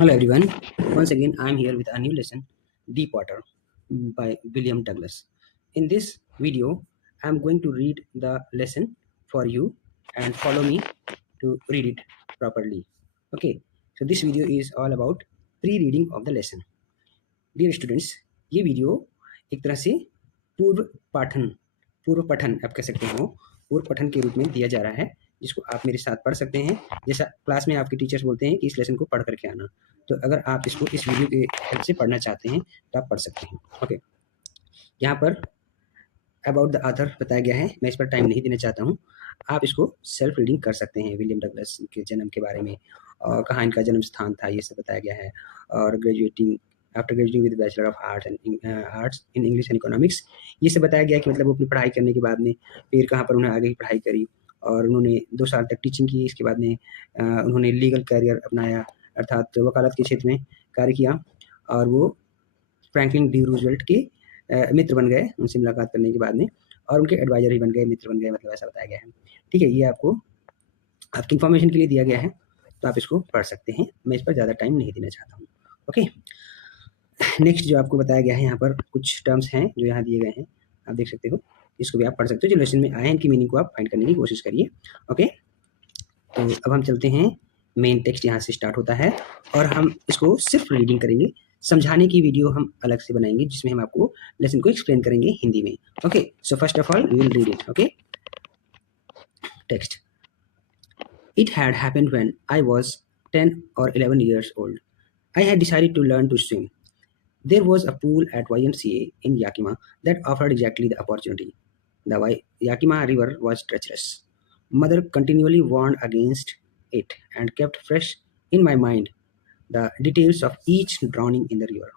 Hello everyone. Once again, I am here with a new lesson, Deep Water by William Douglas. In this video, I am going to read the lesson for you and follow me to read it properly. Okay, so this video is all about pre-reading of the lesson. Dear students, ये video एक तरह से पूर्व पाठन पूर्व पठन आप कह सकते हो पूर्व पठन के रूप में दिया जा रहा है, जिसको आप मेरे साथ पढ़ सकते हैं। जैसा क्लास में आपके टीचर्स बोलते हैं कि इस लेसन को पढ़ करके आना, तो अगर आप इसको इस वीडियो के हेल्प से पढ़ना चाहते हैं तो आप पढ़ सकते हैं। ओके, यहाँ पर अबाउट द ऑथर बताया गया है, मैं इस पर टाइम नहीं देना चाहता हूँ। आप इसको सेल्फ रीडिंग कर सकते हैं। विलियम डगलस के जन्म के बारे में और कहाँ इनका जन्म स्थान था, ये सब बताया गया है। और graduating after graduating with bachelor of arts in English and economics, ये सब बताया गया कि मतलब वो अपनी पढ़ाई करने के बाद में फिर कहाँ पर उन्होंने आगे की पढ़ाई करी और उन्होंने 2 साल तक टीचिंग की। इसके बाद में उन्होंने लीगल करियर अपनाया, अर्थात वकालत के क्षेत्र में कार्य किया और वो फ्रैंकलिन डी रूजवेल्ट के मित्र बन गए उनसे मुलाकात करने के बाद में, और उनके एडवाइजर भी बन गए, मित्र बन गए, मतलब ऐसा बताया गया है। ठीक है, ये आपको आपकी इन्फॉर्मेशन के लिए दिया गया है, तो आप इसको पढ़ सकते हैं। मैं इस पर ज़्यादा टाइम नहीं देना चाहता हूँ। ओके, नेक्स्ट जो आपको बताया गया है, यहाँ पर कुछ टर्म्स हैं जो यहाँ दिए गए हैं, आप देख सकते हो। इसको भी आप पढ़ सकते हो। जो लेसन में आए हैं इनकी मीनिंग को आप फाइंड करने की कोशिश करिए। ओके, तो अब हम चलते हैं। मेन टेक्स्ट यहाँ से स्टार्ट होता है और हम इसको सिर्फ रीडिंग करेंगे। समझाने की वीडियो हम अलग से बनाएंगे जिसमें हम आपको लेसन को एक्सप्लेन करेंगे हिंदी में। Okay, so first of all we will read it. Okay, text. It had happened when I was 10 or 11 years old. I had decided to learn to swim. There was a pool at YMCA in Yakima that offered exactly the opportunity. The Yakima River was treacherous. Mother continually warned against it and kept fresh in my mind the details of each drowning in the river.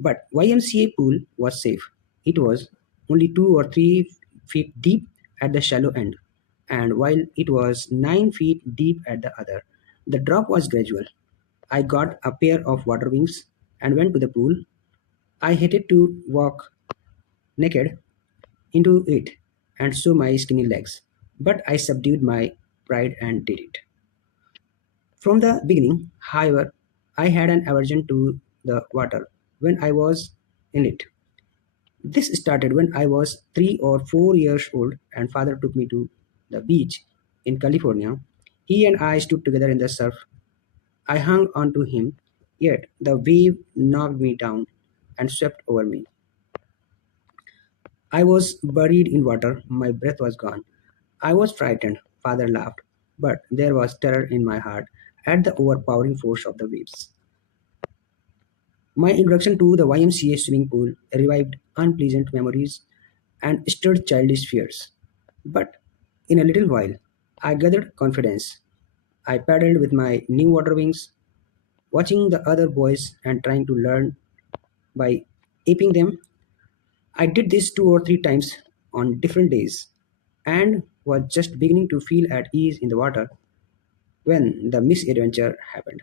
But YMCA pool was safe. It was only 2 or 3 feet deep at the shallow end, and while it was 9 feet deep at the other, the drop was gradual. I got a pair of water wings and went to the pool. I hated to walk naked into it and show my skinny legs, but I subdued my pride and did it. From the beginning, however, I had an aversion to the water when I was in it. This started when I was 3 or 4 years old and father took me to the beach in California. He and I stood together in the surf. I hung onto him, yet the wave knocked me down and swept over me. I was buried in water, my breath was gone. I was frightened, father laughed, but there was terror in my heart at the overpowering force of the waves. My introduction to the YMCA swimming pool revived unpleasant memories and stirred childish fears. But in a little while, I gathered confidence. I paddled with my new water wings, watching the other boys and trying to learn by aping them. I did this 2 or 3 times on different days and was just beginning to feel at ease in the water when the misadventure happened.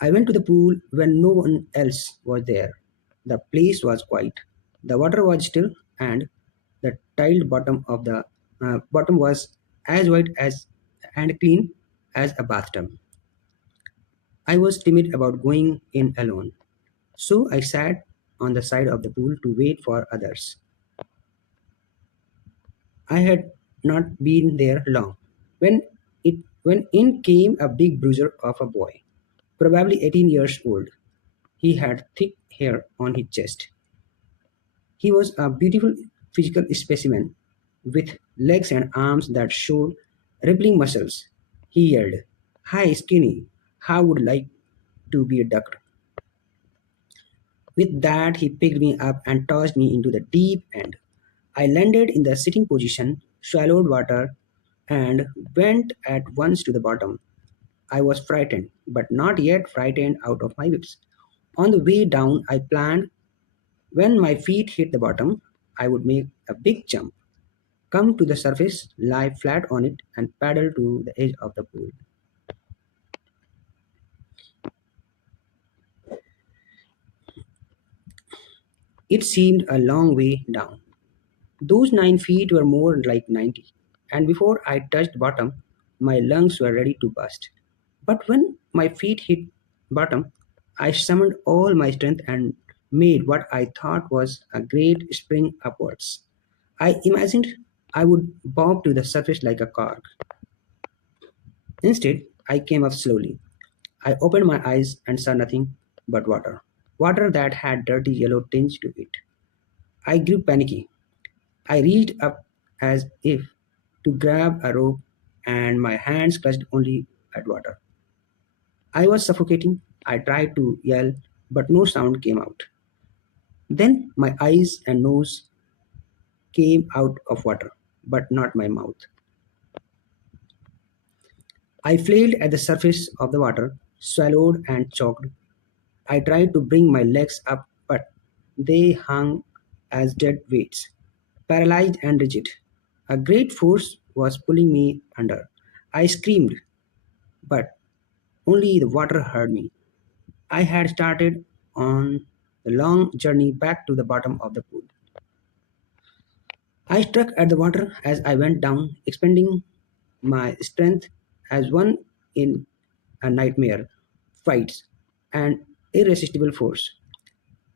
I went to the pool when no one else was there. The place was quiet. The water was still, and the tiled bottom of the bottom was as white as and clean as a bathtub. I was timid about going in alone, so I sat on the side of the pool to wait for others. I had not been there long when when in came a big bruiser of a boy, probably 18 years old. He had thick hair on his chest. He was a beautiful physical specimen with legs and arms that showed rippling muscles. He yelled, "Hi, skinny, how would like to be ducked?" With that, he picked me up and tossed me into the deep end. I landed in the sitting position, swallowed water, and went at once to the bottom. I was frightened, but not yet frightened out of my wits. On the way down, I planned when my feet hit the bottom, I would make a big jump, come to the surface, lie flat on it, and paddle to the edge of the pool. It seemed a long way down. Those 9 feet were more like 90, and before I touched bottom, my lungs were ready to burst. But when my feet hit bottom, I summoned all my strength and made what I thought was a great spring upwards. I imagined I would bob to the surface like a cork. Instead, I came up slowly. I opened my eyes and saw nothing but water. Water that had dirty yellow tinge to it. I grew panicky. I reached up as if to grab a rope, and my hands clutched only at water. I was suffocating. I tried to yell, but no sound came out. Then my eyes and nose came out of water, but not my mouth. I flailed at the surface of the water, swallowed and choked. I tried to bring my legs up, but they hung as dead weights, paralyzed and rigid. A great force was pulling me under. I screamed, but only the water heard me. I had started on the long journey back to the bottom of the pool. I struck at the water as I went down, expending my strength as one in a nightmare fights an irresistible force.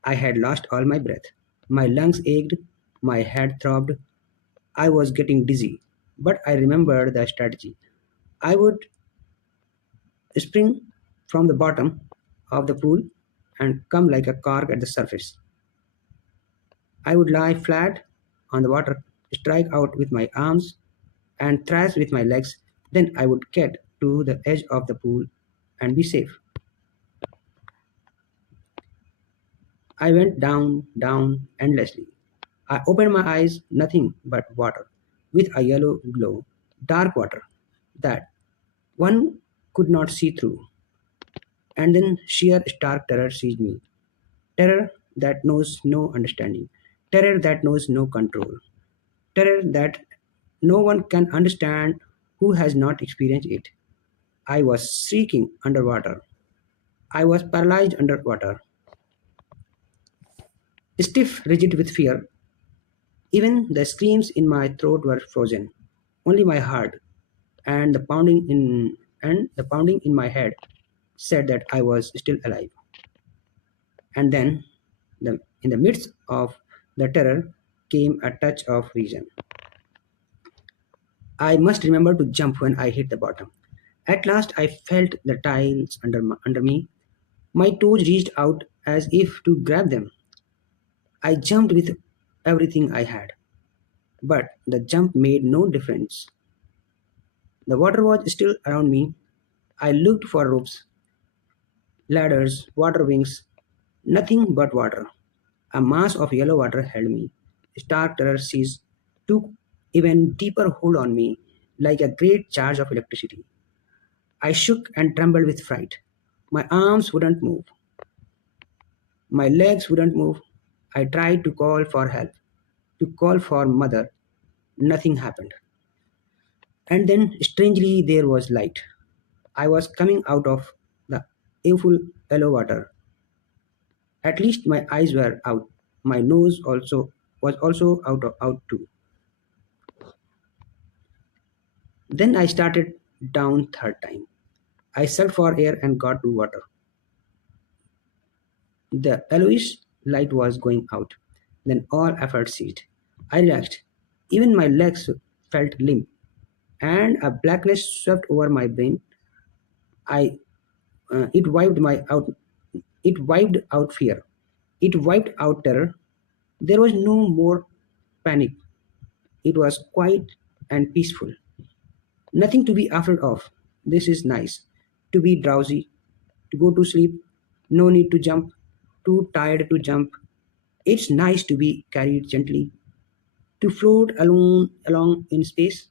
I had lost all my breath. My lungs ached, my head throbbed, I was getting dizzy. But I remembered the strategy. I would spring from the bottom of the pool and come like a cork at the surface. I would lie flat on the water, strike out with my arms, and thrash with my legs. Then I would get to the edge of the pool and be safe. I went down, down endlessly. I opened my eyes, nothing but water, with a yellow glow, dark water that one could not see through. And then sheer stark terror seized me. Terror that knows no understanding. Terror that knows no control. Terror that no one can understand who has not experienced it. I was shrieking underwater. I was paralyzed underwater, stiff, rigid with fear. Even the screams in my throat were frozen. Only my heart and the pounding in my head said that I was still alive. And then, in the midst of the terror, came a touch of reason. I must remember to jump when I hit the bottom. At last, I felt the tiles under me. My toes reached out as if to grab them. I jumped with everything I had, but the jump made no difference. The water was still around me. I looked for ropes, ladders, water wings, nothing but water. A mass of yellow water held me. Stark terror seized, took even deeper hold on me, like a great charge of electricity. I shook and trembled with fright. My arms wouldn't move. My legs wouldn't move. I tried to call for help, to call for mother. Nothing happened. And then, strangely, there was light. I was coming out of the awful yellow water. At least my eyes were out. My nose also was also out too. Then I started down third time. I searched for air and got to water. The yellowish light was going out. Then all effort ceased. I relaxed. Even my legs felt limp, and a blackness swept over my brain. I it wiped my out. It wiped out fear. It wiped out terror. There was no more panic. It was quiet and peaceful. Nothing to be afraid of. This is nice. To be drowsy, to go to sleep, no need to jump, too tired to jump. It's nice to be carried gently, to float alone along in space.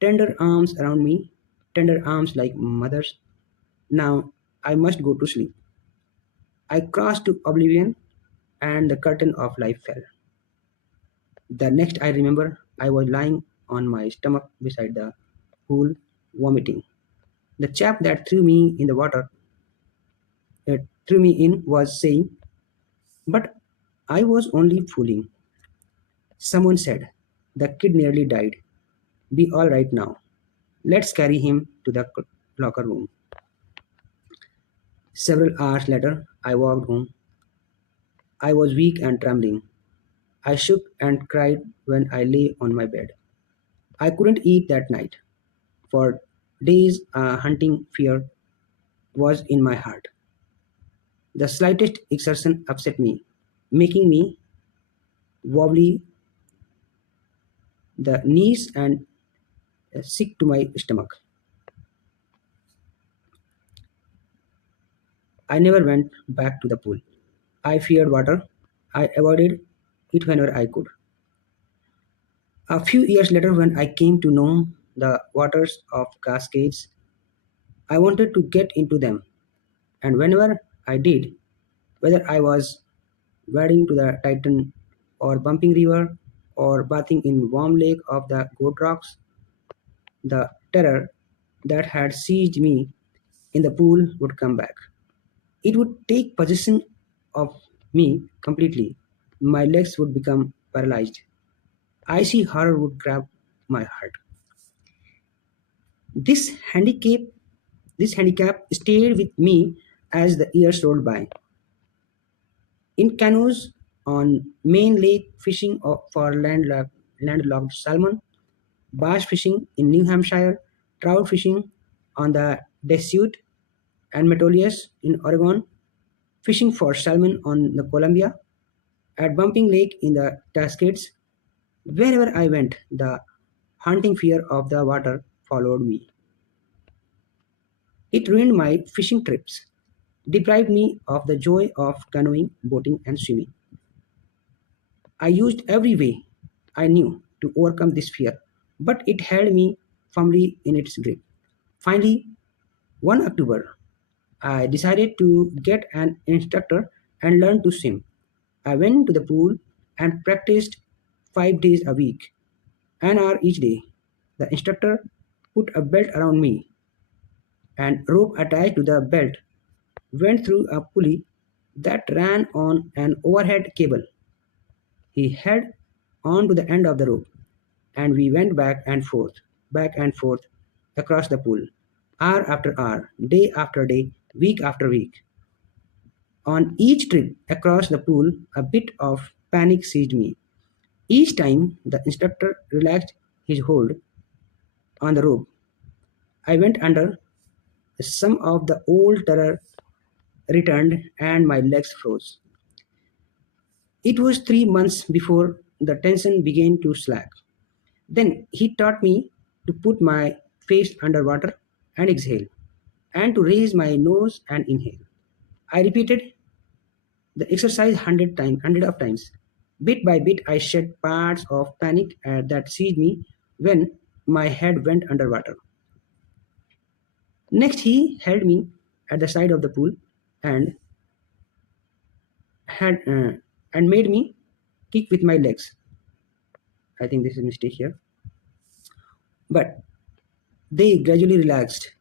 Tender arms around me, tender arms like mother's. Now I must go to sleep. I crossed to oblivion, and the curtain of life fell. The next I remember, I was lying on my stomach beside the pool, vomiting. The chap that threw me in was saying, "But I was only fooling." Someone said, "The kid nearly died. Be all right now. Let's carry him to the locker room. Several hours later, I walked home. I was weak and trembling. I shook and cried when I lay on my bed. I couldn't eat that night. For days, a haunting fear was in my heart. The slightest exertion upset me, making me wobbly the knees and sick to my stomach. I never went back to the pool. I feared water. I avoided it whenever I could. A few years later, when I came to know the waters of cascades, I wanted to get into them, and whenever I did, whether I was wading to the Titan or bumping river or bathing in warm lake of the goat rocks, the terror that had seized me in the pool would come back. It would take possession of me completely. My legs would become paralyzed. Icy horror would grab my heart. This handicap, this handicap stayed with me as the years rolled by. In canoes on Main Lake, fishing for landlocked salmon, bass fishing in New Hampshire, trout fishing on the Deschutes and Metolius in Oregon, fishing for salmon on the Columbia, at Bumping Lake in the Cascades. Wherever I went, the haunting fear of the water followed me. It ruined my fishing trips, deprived me of the joy of canoeing, boating, and swimming. I used every way I knew to overcome this fear, but it held me firmly in its grip. Finally, one October, I decided to get an instructor and learn to swim. I went to the pool and practiced 5 days a week, an hour each day. The instructor put a belt around me and rope attached to the belt went through a pulley that ran on an overhead cable. He held on to the end of the rope, and we went back and forth across the pool, hour after hour, day after day, week after week. On each trip across the pool, a bit of panic seized me. Each time the instructor relaxed his hold on the rope, I went under. Some of the old terror returned and my legs froze. It was 3 months before the tension began to slack. Then he taught me to put my face under water and exhale, and to raise my nose and inhale. I repeated the exercise hundred of times. Bit by bit, I shed parts of panic that seized me when my head went underwater. Next, he held me at the side of the pool and had and made me kick with my legs. I think this is a mistake here, but they gradually relaxed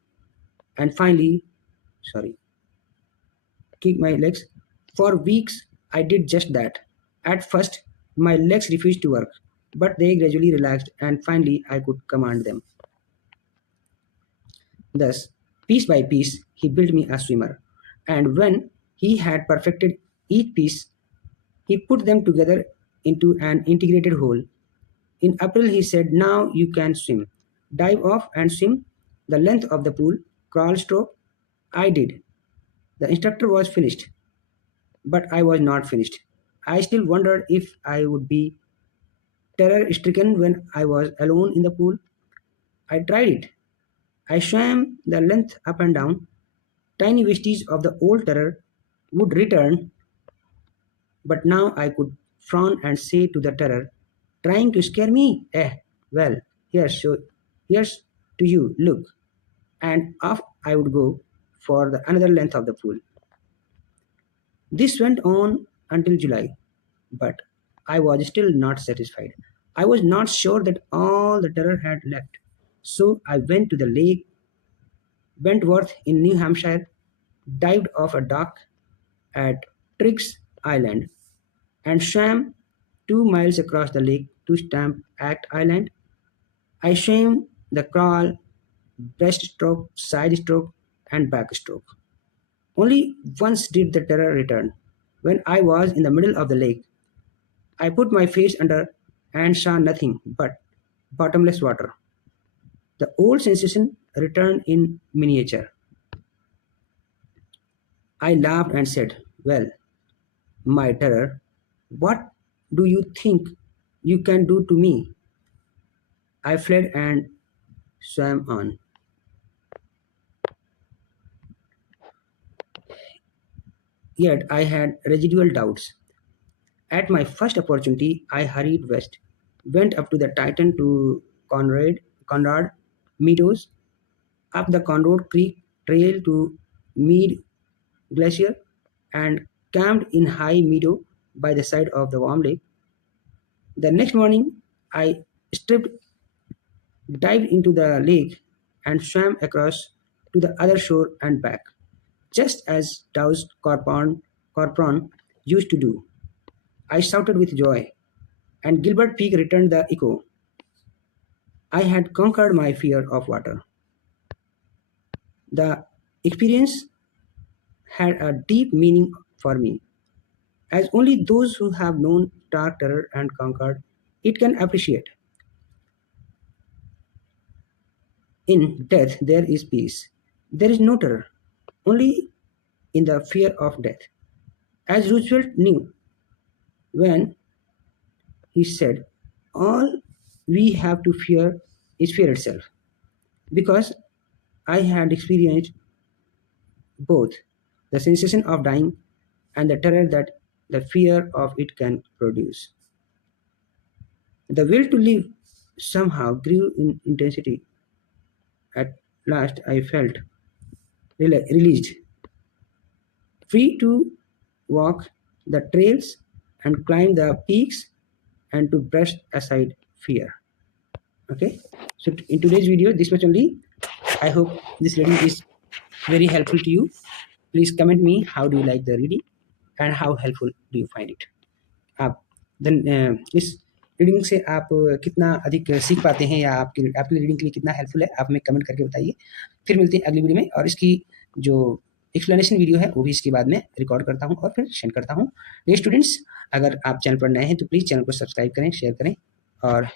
and finally, sorry, kick my legs. For weeks, I did just that. At first, my legs refused to work, but they gradually relaxed and finally I could command them. Thus, piece by piece, he built me a swimmer. And when he had perfected each piece, he put them together into an integrated whole. In April, he said, "Now you can swim. Dive off and swim the length of the pool, crawl stroke." I did. The instructor was finished, but I was not finished. I still wondered if I would be terror stricken when I was alone in the pool. I tried it. I swam the length up and down. Tiny vestiges of the old terror would return, but now I could frown and say to the terror, "Trying to scare me? Well, here's to you, look." And off I would go for the another length of the pool. This went on until July, but I was still not satisfied. I was not sure that all the terror had left. So I went to the lake Wentworth in New Hampshire, dived off a dock at Triggs Island, and swam 2 miles across the lake to Stamp Act Island. I swam the crawl breaststroke, side stroke, and backstroke. Only once did the terror return. When I was in the middle of the lake, I put my face under and saw nothing but bottomless water. The old sensation returned in miniature. I laughed and said, "Well, my terror, what do you think you can do to me?" I fled and swam on. Yet I had residual doubts. At my first opportunity, I hurried west, went up to the Titan to Conrad Meadows, up the Conrad Creek Trail to Mead Glacier, and camped in High Meadow by the side of the warm lake. The next morning, I stripped, dived into the lake, and swam across to the other shore and back, just as Dow's Corpron used to do. I shouted with joy, and Gilbert Peak returned the echo. I had conquered my fear of water. The experience had a deep meaning for me, as only those who have known dark terror and conquered it can appreciate. In death, there is peace. There is no terror, only in the fear of death. As Roosevelt knew when he said, "All we have to fear is fear itself," because I had experienced both the sensation of dying and the terror that the fear of it can produce. The will to live somehow grew in intensity. At last, I felt released, free to walk the trails and climb the peaks and to brush aside fear. Okay, so in today's video, this much only. I hope this reading is very helpful to you. Please comment me how do you like the reading and how helpful do you find it. आप इस reading से आप कितना अधिक सीख पाते हैं या आपकी आपके रीडिंग के लिए कितना हेल्पफुल है, आप हमें कमेंट करके बताइए। फिर मिलते हैं अगली वीडियो में, और इसकी जो एक्सप्लेनेशन वीडियो है वो भी इसके बाद में रिकॉर्ड करता हूँ और फिर सेंड करता हूँ। ये स्टूडेंट्स, अगर आप चैनल पर नए हैं तो प्लीज़ चैनल को सब्सक्राइब करें, शेयर करें और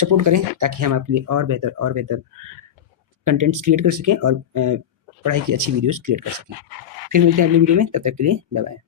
सपोर्ट करें, ताकि हम आपके लिए और बेहतर कंटेंट्स क्रिएट कर सकें और पढ़ाई की अच्छी वीडियोस क्रिएट कर सकें। फिर मिलते हैं अगली वीडियो में, तब तक के लिए बाय बाय।